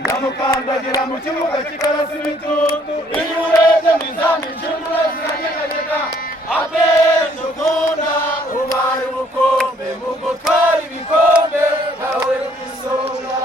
ndamukandagira mu kibuga kikarasira ituntu iyo urebye mu izamu inshundura ziranyeganyega abenshi ukunda ubaye ubukombe mu gutwara ibikombe nawe ku isonga.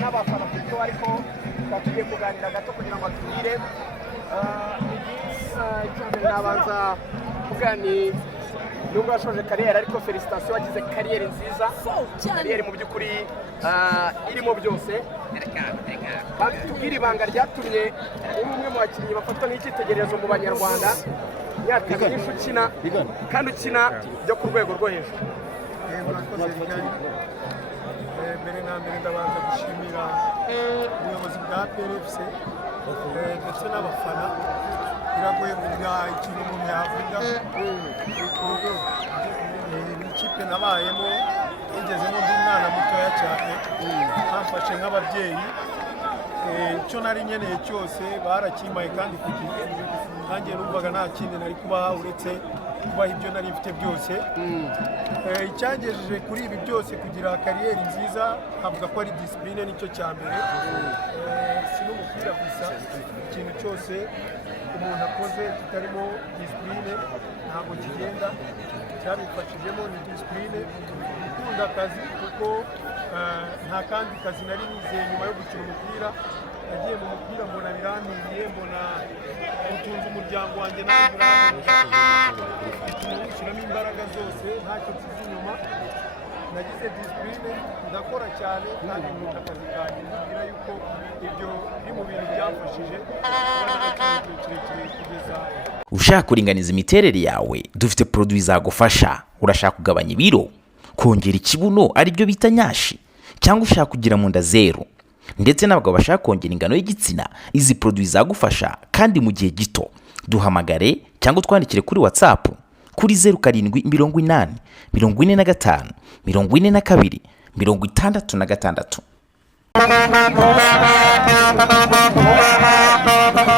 n'abafana kuko ariko tugiye kuganira gato kugira ngo tubire icyambere nabanza kuvuga ni nubwo washoje kariyeri ariko felicitation wagize kariyeri nziza, kariyeri mu by'ukuri irimo byose. Tubwire ibanga ryatumye uri umwe mu bakinnyi bafatwa nk'icyitegererezo mu banyarwanda, imyaka myinshi ukina kandi ukina byo ku rwego rwo hejuru. Mbere na mbere ndabanza gushimira ubuyobozi bwa PRFC ndetse n'abafana. Biragoye kugira ikintu umuntu yavuga ni ikipe nabayemo, yigezemo ndi umwana mutoya cyane, bamfashe nk'ababyeyi. Icyo nari nkeneye cyose barakimpaye kandi ku gihe, nanjye numvaga nta kindi nari kubaha uretse kubaha ibyo nari mfite byose. Icyangejeje kuri ibi byose kugira kariyeri nziza havuga ko ari disipurine nicyo cya mbere. Si n'umupira gusa, ikintu cyose umuntu akoze kitarimo disipurine ntabwo kigenda. Cyabifashijemo ni disipurine, gukunda akazi kuko nta kandi kazi nari nizeye nyuma yo gukina umupira. Nagiye mu mupira mbona birantiriye, mbona utunze umuryango wanjye nawe birananiye, bituma wishyiramo imbaraga zose ntacyo nsize inyuma. Nagize disipurine, ndakora cyane kandi nkunda akazi kanjye. Mbwira yuko ibyo biri mu bintu byamfashije kuba narakinnye igihe kirekire kugeza. Ushaka kuringaniza imiterere yawe, dufite produit zagufasha. Urashaka kugabanya ibiro, kongera ikibuno aribyo bita nyashi, cyangwa ushaka kugira mu nda zero, ndetse n'abagabo bashaka kongera ingano y'igitsina, izi produit zagufasha kandi mu gihe gito. Duhamagare cyangwa twandikire kuri WhatsApp kuri 0780 45 42 66.